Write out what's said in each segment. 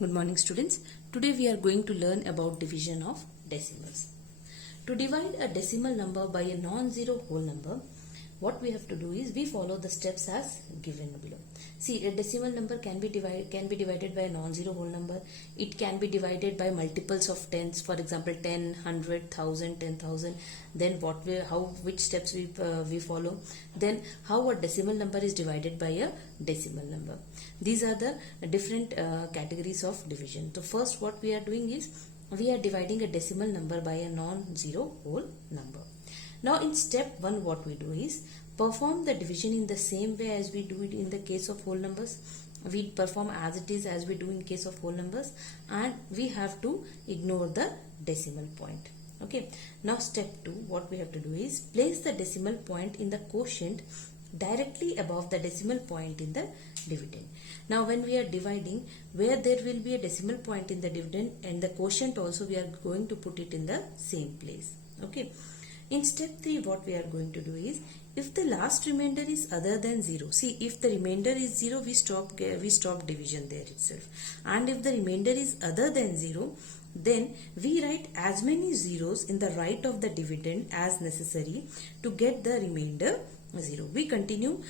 Good morning students. Today we are going to learn about division of decimals. To divide a decimal number by a non-zero whole number, what we have to do is we follow the steps as given below. See, a decimal number can be divided by a non-zero whole number. It can be divided by multiples of tens. For example, 10, 100, 1000, 10,000. Then which steps we follow. Then how a decimal number is divided by a decimal number. These are the different categories of division. So first, what we are doing is we are dividing a decimal number by a non-zero whole number. Now in step 1, what we do is perform the division in the same way as we do it in the case of whole numbers. We perform as it is as we do in case of whole numbers, and we have to ignore the decimal point. Okay. Now step 2, what we have to do is place the decimal point in the quotient directly above the decimal point in the dividend. Now when we are dividing, where there will be a decimal point in the dividend and the quotient also, we are going to put it in the same place. Okay. In step 3, what we are going to do is, if the last remainder is other than 0, see, if the remainder is 0, we stop division there itself. And if the remainder is other than 0, then we write as many zeros in the right of the dividend as necessary to get the remainder 0. We continue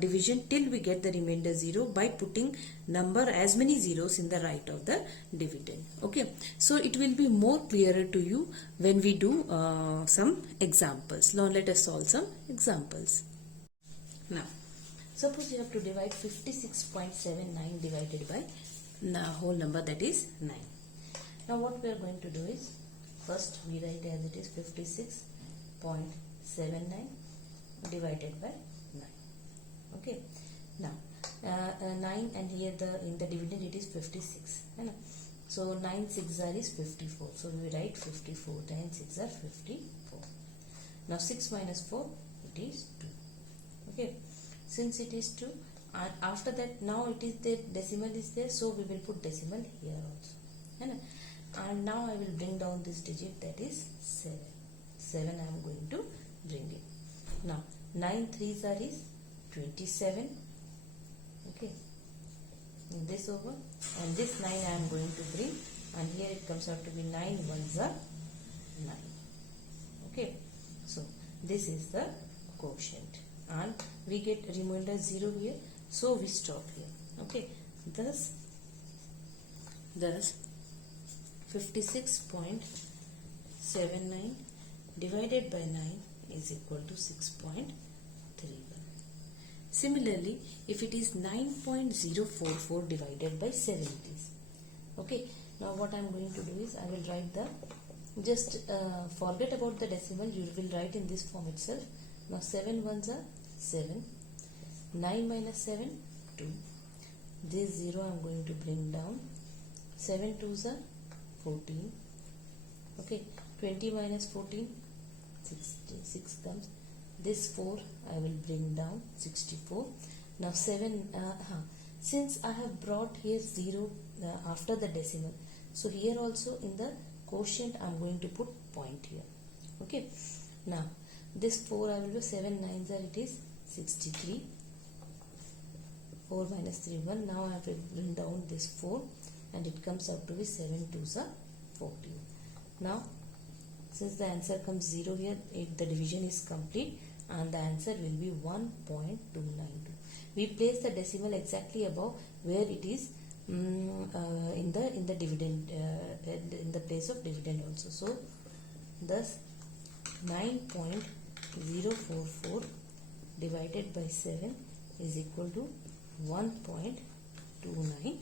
division till we get the remainder 0 by putting number as many zeros in the right of the dividend. Okay, so it will be more clearer to you when we do some examples. Now let us solve some examples. Now suppose you have to divide 56.79 divided by the whole number, that is 9. Now what we are going to do is, first we write as it is 56.79 divided by 9. Okay. Now 9, and here in the dividend it is 56. So 9 6 is 54. So we write 54. 9 6 are 54. Now 6 minus 4, it is 2. Okay. Since it is 2, and after that now it is the decimal is there, so we will put decimal here also. And now I will bring down this digit, that is 7. 7 I am going to bring it. Now 9 3s are is 27. Okay, this over, and this 9 I am going to bring, and here it comes out to be 9 1s are 9. Okay, so this is the quotient, and we get remainder 0 here, so we stop here. Okay, thus 56.79 divided by 9 is equal to 6.31. Similarly, if it is 9.044 divided by 70. Okay, now what I am going to do is I will write just forget about the decimal, you will write in this form itself. Now 7 1s are 7, 9 minus 7, 2. This 0 I am going to bring down. 7 2s are 14. Okay, 20 minus 14, 6 comes. This 4 I will bring down, 64. Now 7, since I have brought here 0 after the decimal, so here also in the quotient I am going to put point here. Okay, now this 4 I will do 7 9s are, it is 63. 4 minus 3 1. Now I will bring down this 4, and it comes out to be 7 2s are 14. Now since the answer comes 0 here, the division is complete, and the answer will be 1.292. We place the decimal exactly above where it is in the dividend, in the place of dividend also. So thus 9.044 divided by 7 is equal to 1.292.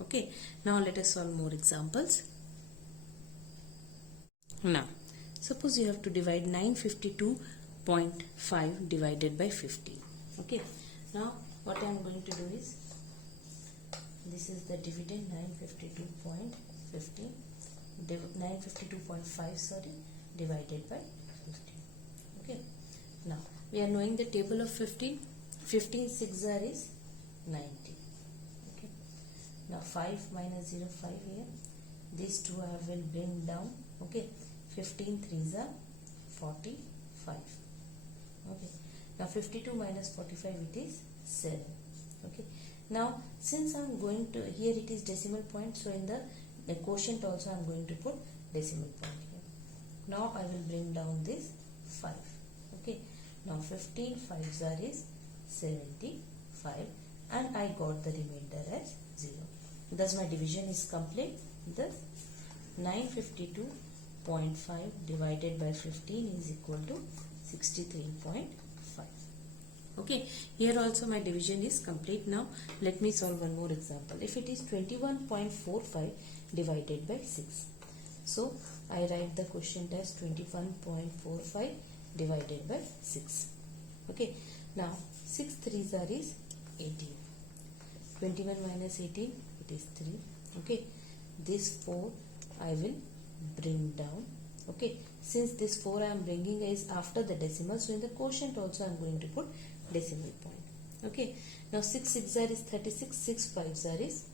Okay, now let us solve more examples. Now suppose you have to divide 952.5 divided by 15. Okay, now what I am going to do is, this is the dividend 952.15, 952.5 sorry, divided by 15. Okay, now we are knowing the table of 15. 15 6 are is 90. Okay, now 5 minus 0 5 here. These two I will bring down. Okay, 15 3s are 45. Okay, now 52 minus 45, it is 7. Okay, Now since I am going to, here it is decimal point, so in the quotient also I am going to put decimal point here. Now I will bring down this 5. Okay, now 15 5s are is 75 and I got the remainder as 0. Thus my division is complete. Thus 952.5 divided by 15 is equal to 63.5. Okay, here also my division is complete. Now let me solve one more example. If it is 21.45 divided by 6, so I write the quotient as 21.45 divided by 6. Okay, now 6 3s are is 18. 21 minus 18, it is 3. Okay, this 4 I will bring down. Okay, since this 4 I am bringing is after the decimal, so in the quotient also I am going to put decimal point. Okay, now 6 6 are is 36, 6 5s are is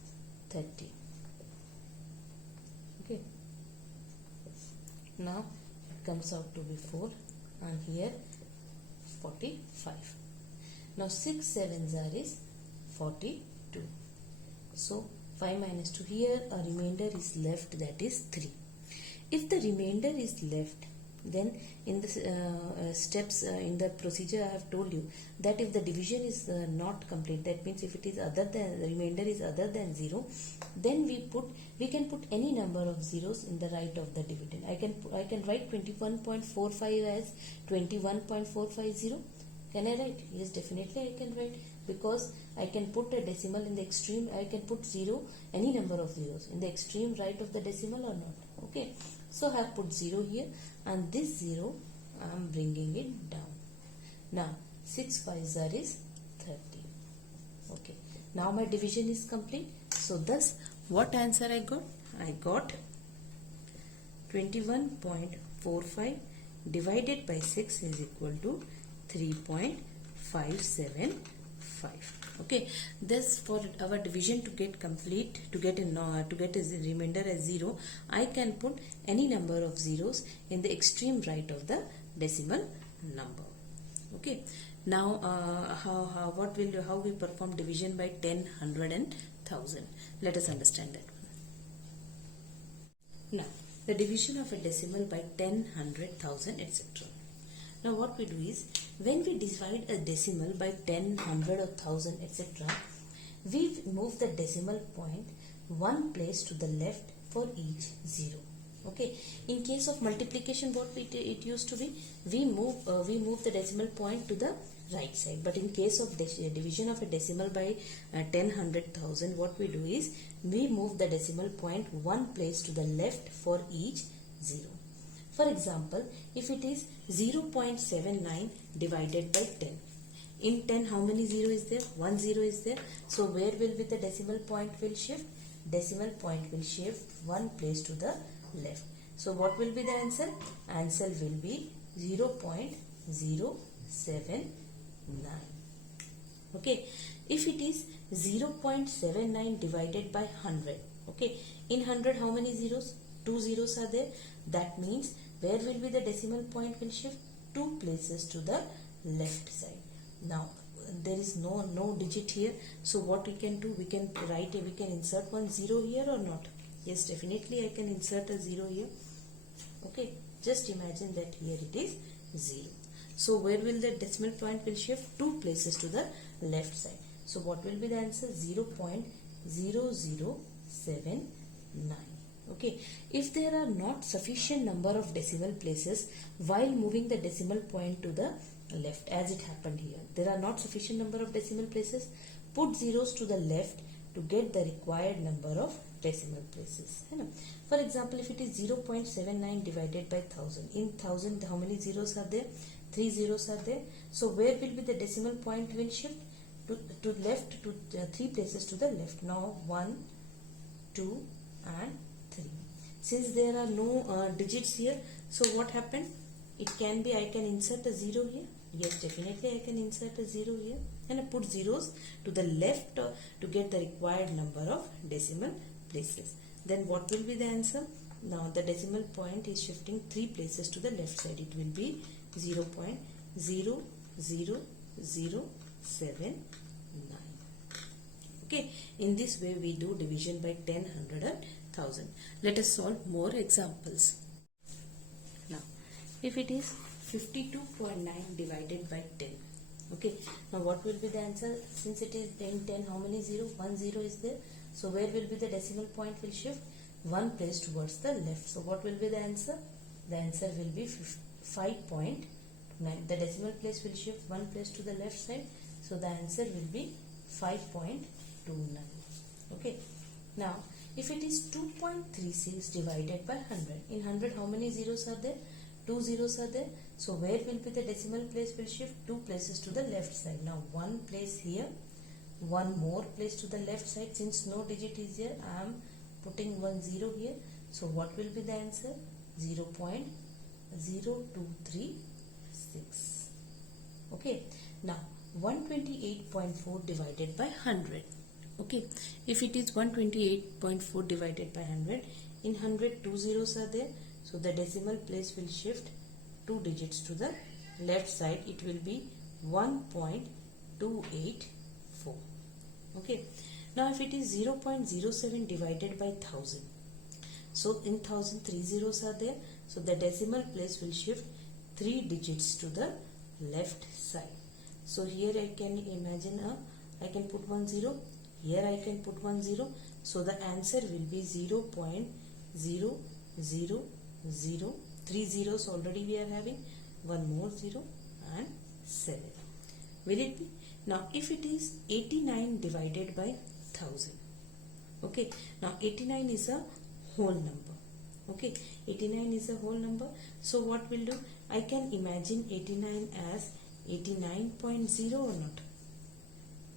30. Okay, now it comes out to be 4 and here 45. Now 6 7s are is 42. So 5 minus 2, here a remainder is left, that is 3. If the remainder is left, then in the steps in the procedure I have told you that if the division is not complete, that means if it is other than, the remainder is other than 0, then we can put any number of zeros in the right of the dividend. I can write 21.45 as 21.450. Can I write? Yes, definitely I can write, because I can put a decimal in the extreme. I can put 0, any number of zeros in the extreme right of the decimal or not. Okay, so I have put 0 here, and this 0 I am bringing it down. Now 6 5s are is 30. Okay, now my division is complete. So thus what answer I got? I got 21.45 divided by 6 is equal to 3.575. Okay, thus for our division to get complete, to get a remainder as 0, I can put any number of zeros in the extreme right of the decimal number. Okay, now how we perform division by 10, 100 and 1000? Let us understand that one. Now the division of a decimal by 10, 100, 1000, etc. Now what we do is, when we divide a decimal by 10, 100 or 1000, etc., we move the decimal point one place to the left for each 0. Okay, in case of multiplication, what it used to be, we move the decimal point to the right side. But in case of division of a decimal by 10, 100, 1000, what we do is, we move the decimal point one place to the left for each 0. For example, if it is 0.79 divided by 10. In 10, how many 0 is there? 1 0 is there. So where will be the decimal point will shift? Decimal point will shift one place to the left. So what will be the answer? Answer will be 0.079. Okay. If it is 0.79 divided by 100. Okay. In 100, how many zeros? 2 zeros are there. That means where will be the decimal point will shift? 2 places to the left side. Now there is no digit here, so what we can do, we can insert one 0 here or not? Yes, definitely I can insert a 0 here. Okay, just imagine that here it is 0. So where will the decimal point will shift? 2 places to the left side. So what will be the answer? 0.0079. Okay, if there are not sufficient number of decimal places while moving the decimal point to the left, as it happened here, there are not sufficient number of decimal places, put zeros to the left to get the required number of decimal places. For example, if it is 0.79 divided by 1000, in 1000 how many zeros are there? 3 zeros are there. So where will be the decimal point will shift? To left, to 3 places to the left. Now 1, 2 and 3. Since there are no digits here, so what happened? It can be, I can insert a 0 here. Yes, definitely I can insert a 0 here, and I put zeros to the left to get the required number of decimal places. Then what will be the answer? Now the decimal point is shifting 3 places to the left side. It will be 0.00079. Okay. Okay, in this way we do division by 10, 100 and 1000. Let us solve more examples. Now, if it is 52.9 divided by 10. Okay, now what will be the answer? Since it is in 10, how many 0? 1 0 is there. So where will be the decimal point will shift? One place towards the left. So what will be the answer? The answer will be 5.9. The decimal place will shift one place to the left side. So the answer will be 5.29. Okay. Now, if it is 2.36 divided by 100. In 100, how many zeros are there? 2 zeros are there. So where will be the decimal place will shift? 2 places to the left side. Now one place here, one more place to the left side. Since no digit is here, I am putting 1 0 here. So what will be the answer? 0.0236. Okay. Now 128.4 divided by 100. Okay. If it is 128.4 divided by 100, in 100 2 zeros are there. So the decimal place will shift 2 digits to the left side. It will be 1.284. Okay. Now if it is 0.07 divided by 1000. So in 1000 3 zeros are there. So the decimal place will shift 3 digits to the left side. So here I can imagine I can put 1 0. Here I can put 1 0. So the answer will be 0.000. 3 zeros already we are having. One more 0 and 7. Will it be? Now if it is 89 divided by 1000. Okay. Now 89 is a whole number. Okay. 89 is a whole number. So what will do? I can imagine 89 as 89.0 or not.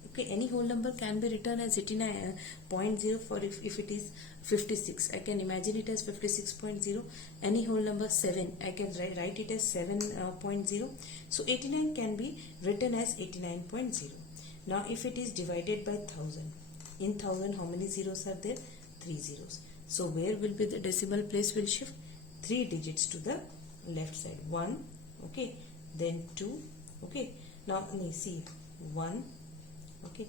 Okay, any whole number can be written as 89.0 for if it is 56. I can imagine it as 56.0. Any whole number 7, I can write it as 7.0. So 89 can be written as 89.0. Now if it is divided by 1000. In 1000 how many zeros are there? 3 zeros. So where will be the decimal place will shift? 3 digits to the left side. 1, okay, then 2, okay. Now see 1, okay,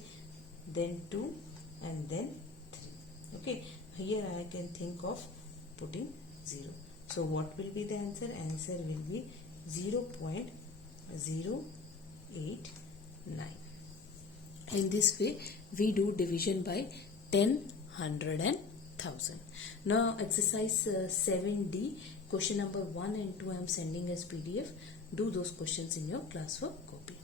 then 2 and then 3. Okay, here I can think of putting 0. So what will be the answer? Answer will be 0.089. In this way we do division by 10, 100 and 1000. Now exercise 7D, question number 1 and 2 I am sending as PDF. Do those questions in your classwork copy.